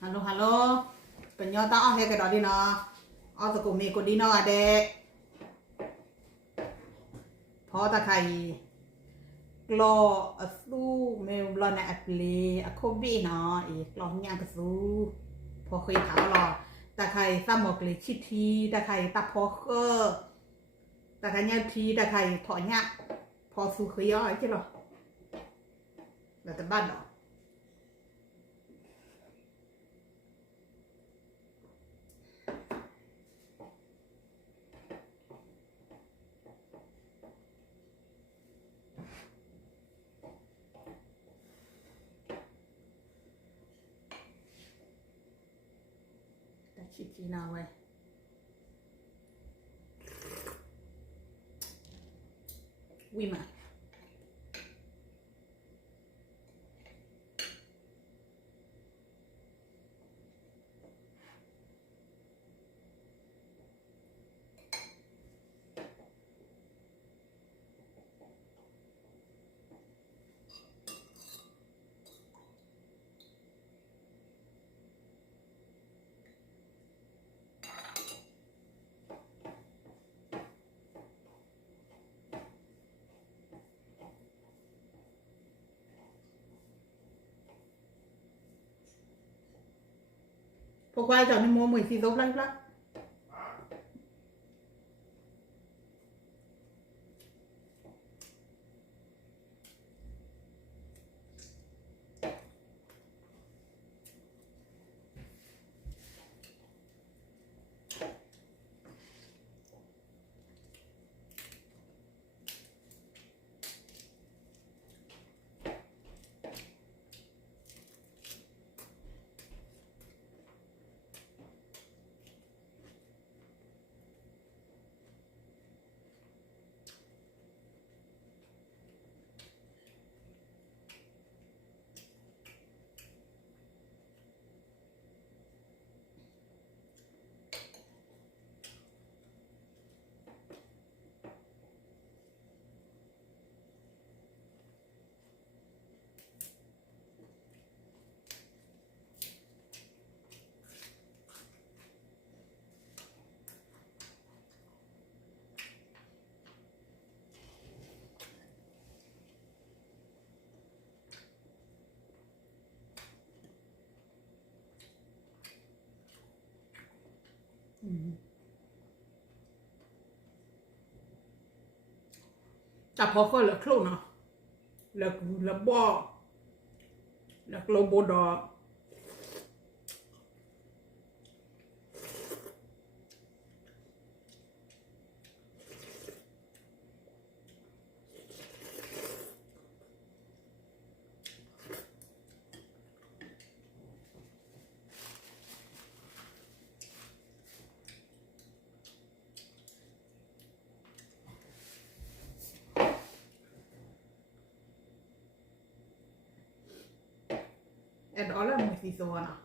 Halo, penyo ta he ke do di no. O to ko mi ko di no ade. Pho ta khai lo a su me lo na apple a ko bi no e lo nya ka su. Pho khoi thao lo. Ta khai sa mok le chi thi ta khai ta pho khơ. Ta khai nya thi ta khai tho nya. Pho su khoi yo ai chứ lo. Là ta ban đó. Chị nào vậy quy mà hôm qua cho nên mua 10 xí dấu lắm lắm ta phó khơi là khâu nào là bo là lâu bò đỏ đó là 10 xí dấu nào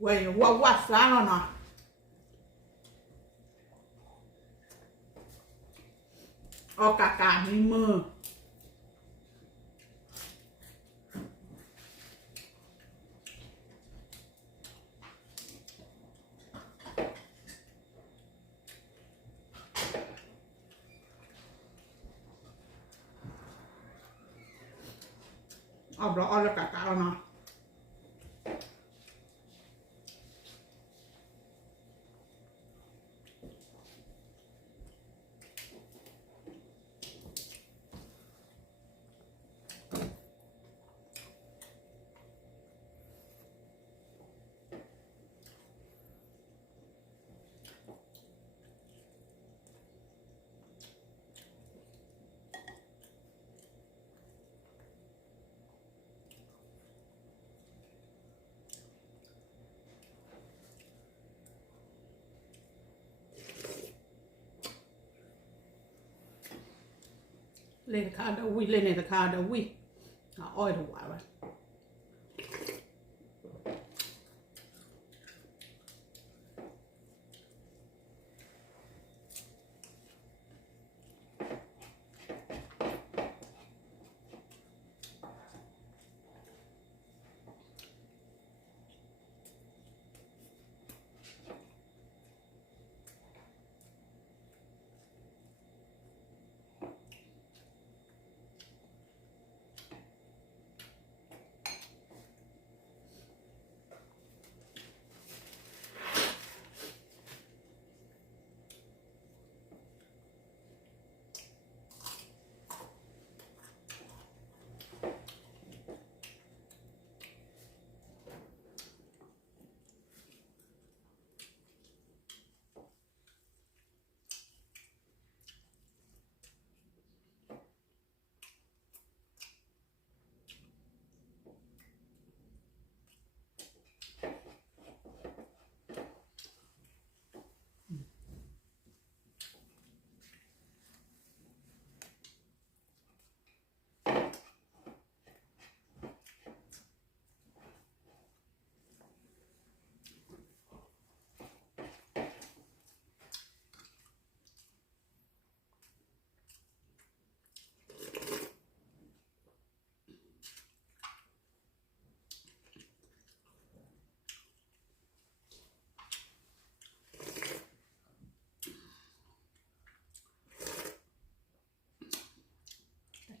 เว้ยว่าซาแล้วเนาะออกกาในมือเอาเราเอาแล้วกาแล้วเนาะเล่นคาดาวิเล่นในคาดาวิอ้อยถูกว่าไว้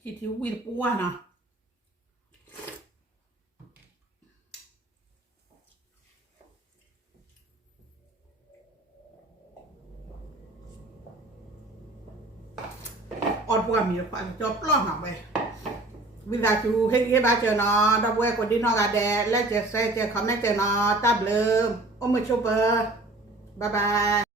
คิดที่วิรปัวนะอดปัวมีปัวจบปล้องหักไปวิลาจูเฮงเฮบาเจอเนาะดับเวกดดินอกาแดและเจอเซเจอคอมเนเจอเนาะตับเลิมโอมือชูเปอร์บ๊ายบาย